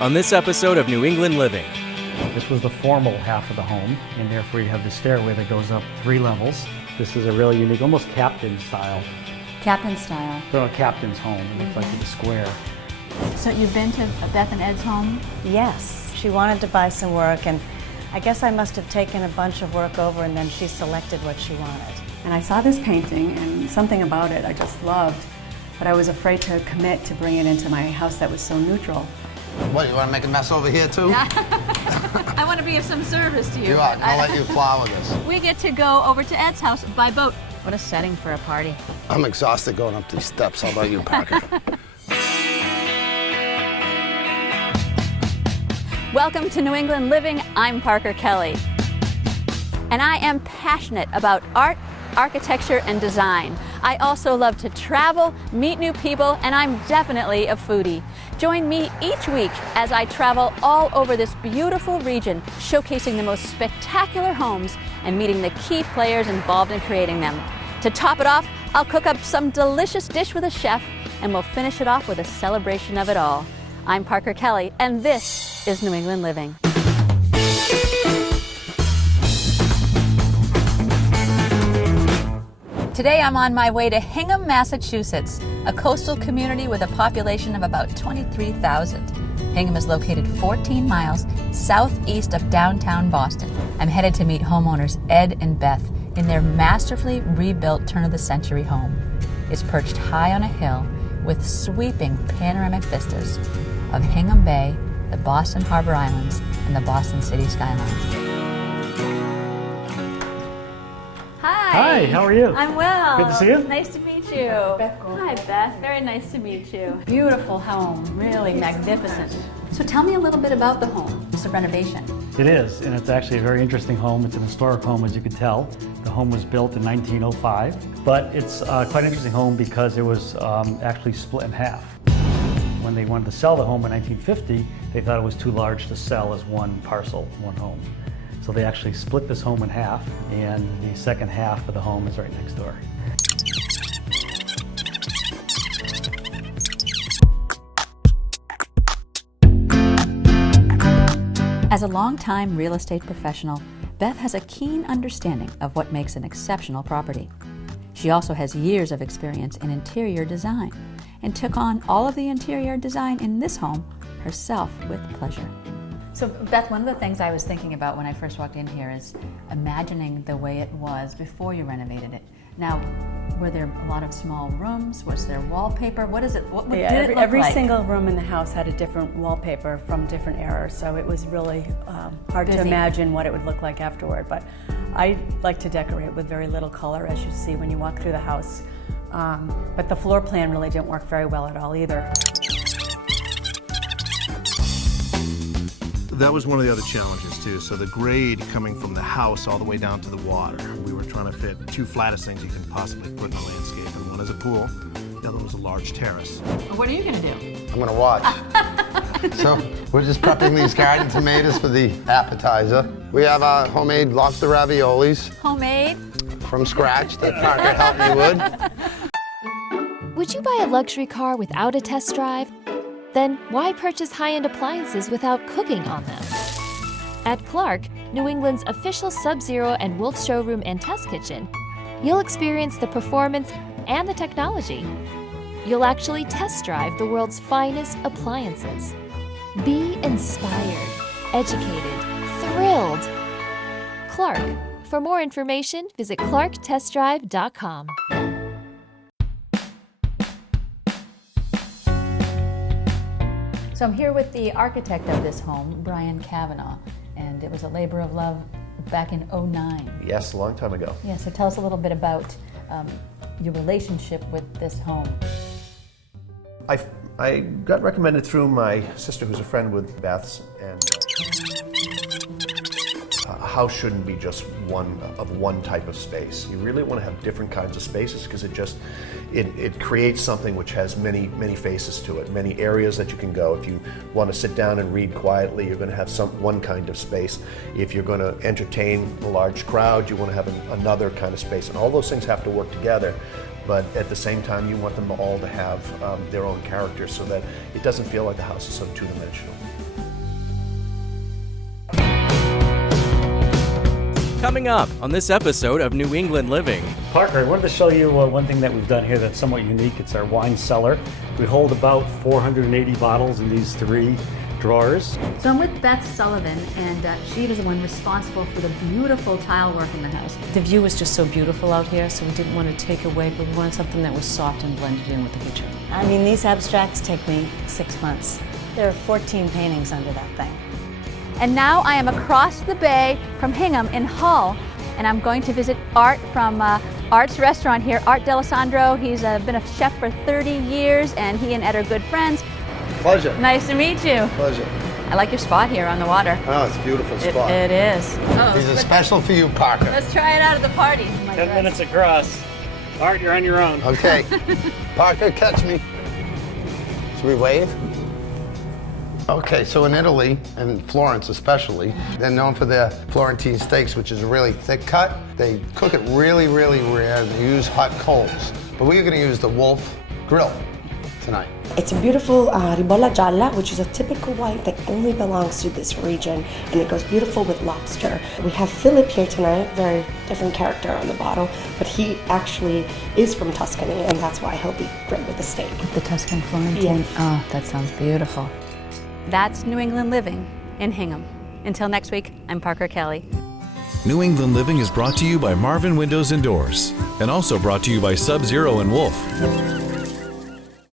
on this episode of New England Living. This was the formal half of the home, and therefore you have the stairway that goes up 3 levels. This is a really unique, almost captain style. Captain style. So a captain's home. It looks like it's a square. So you've been to Beth and Ed's home? Yes. She wanted to buy some work, and I guess I must have taken a bunch of work over, and then she selected what she wanted. And I saw this painting, and something about it I just loved, but I was afraid to commit to bring it into my house that was so neutral. What, you want to make a mess over here too? I want to be of some service to you. You are. I'll let you flower this. We get to go over to Ed's house by boat. What a setting for a party. I'm exhausted going up these steps. How about you, Parker? Welcome to New England Living. I'm Parker Kelly. And I am passionate about art, architecture, and design. I also love to travel, meet new people, and I'm definitely a foodie. Join me each week as I travel all over this beautiful region, showcasing the most spectacular homes and meeting the key players involved in creating them. To top it off, I'll cook up some delicious dish with a chef, and we'll finish it off with a celebration of it all. I'm Parker Kelly, and this is New England Living. Today I'm on my way to Hingham, Massachusetts, a coastal community with a population of about 23,000. Hingham is located 14 miles southeast of downtown Boston. I'm headed to meet homeowners Ed and Beth in their masterfully rebuilt turn-of-the-century home. It's perched high on a hill with sweeping panoramic vistas of Hingham Bay, the Boston Harbor Islands, and the Boston city skyline. Hi, how are you? I'm well. Good to see you. Nice to meet you. Hi, Beth. Very nice to meet you. Beautiful home. Really magnificent. So tell me a little bit about the home. It's a renovation. It is, and it's actually a very interesting home. It's an historic home, as you can tell. The home was built in 1905, but it's quite an interesting home because it was actually split in half. When they wanted to sell the home in 1950, they thought it was too large to sell as one parcel, one home. So they actually split this home in half, and the second half of the home is right next door. As a longtime real estate professional, Beth has a keen understanding of what makes an exceptional property. She also has years of experience in interior design and took on all of the interior design in this home herself with pleasure. So Beth, one of the things I was thinking about when I first walked in here is imagining the way it was before you renovated it. Now, were there a lot of small rooms? Was there wallpaper? What is it? What did it look every like? single room in the house had a different wallpaper from different eras, so it was really hard to Busy. imagine what it would look like afterward. But I like to decorate with very little color, as you see when you walk through the house. But the floor plan really didn't work very well at all either. That was one of the other challenges too. So the grade coming from the house all the way down to the water. We were trying to fit 2 flattest things you can possibly put in a landscape. And one is a pool, the other was a large terrace. What are you going to do? I'm going to watch. So we're just prepping these garden tomatoes for the appetizer. We have our homemade lobster raviolis Homemade? from scratch that Parker helped me with. Would you buy a luxury car without a test drive? Then why purchase high-end appliances without cooking on them? At Clark, New England's official Sub-Zero and Wolf showroom and test kitchen, you'll experience the performance and the technology. You'll actually test drive the world's finest appliances. Be inspired, educated, thrilled. Clark. For more information, visit clarktestdrive.com. So I'm here with the architect of this home, Brian Kavanaugh, and it was a labor of love back in '09. Yes, a long time ago. Yeah, so tell us a little bit about your relationship with this home. I got recommended through my sister, who's a friend with Beth's, and a house shouldn't be just one type of space. You really want to have different kinds of spaces because it creates something which has many faces to it, many areas that you can go. If you want to sit down and read quietly, you're going to have one kind of space. If you're going to entertain a large crowd, you want to have another kind of space, and all those things have to work together. But at the same time, you want them all to have their own character so that it doesn't feel like the house is so two-dimensional. Coming up on this episode of New England Living. Parker, I wanted to show you one thing that we've done here that's somewhat unique. It's our wine cellar. We hold about 480 bottles in these 3 drawers. So I'm with Beth Sullivan, and she was the one responsible for the beautiful tile work in the house. The view was just so beautiful out here, so we didn't want to take away, but we wanted something that was soft and blended in with the picture. I mean, these abstracts take me 6 months. There are 14 paintings under that thing. And now I am across the bay from Hingham in Hull, and I'm going to visit Art from Art's restaurant here, Art D'Alessandro. He's been a chef for 30 years, and he and Ed are good friends. Pleasure. Nice to meet you. Pleasure. I like your spot here on the water. Oh, it's a beautiful spot. It is. These are special for you, Parker. Let's try it out at the party. 10 minutes across. Art, you're on your own. Okay. Parker, catch me. Should we wave? Okay, so in Italy, and Florence especially, they're known for their Florentine steaks, which is a really thick cut. They cook it really, really rare. They use hot coals. But we're going to use the Wolf Grill tonight. It's a beautiful ribolla gialla, which is a typical white that only belongs to this region, and it goes beautiful with lobster. We have Philip here tonight, very different character on the bottle, but he actually is from Tuscany, and that's why he'll be great with the steak. The Tuscan Florentine? Yes. Oh, that sounds beautiful. That's New England Living in Hingham. Until next week, I'm Parker Kelly. New England Living is brought to you by Marvin Windows and Doors, and also brought to you by Sub-Zero and Wolf.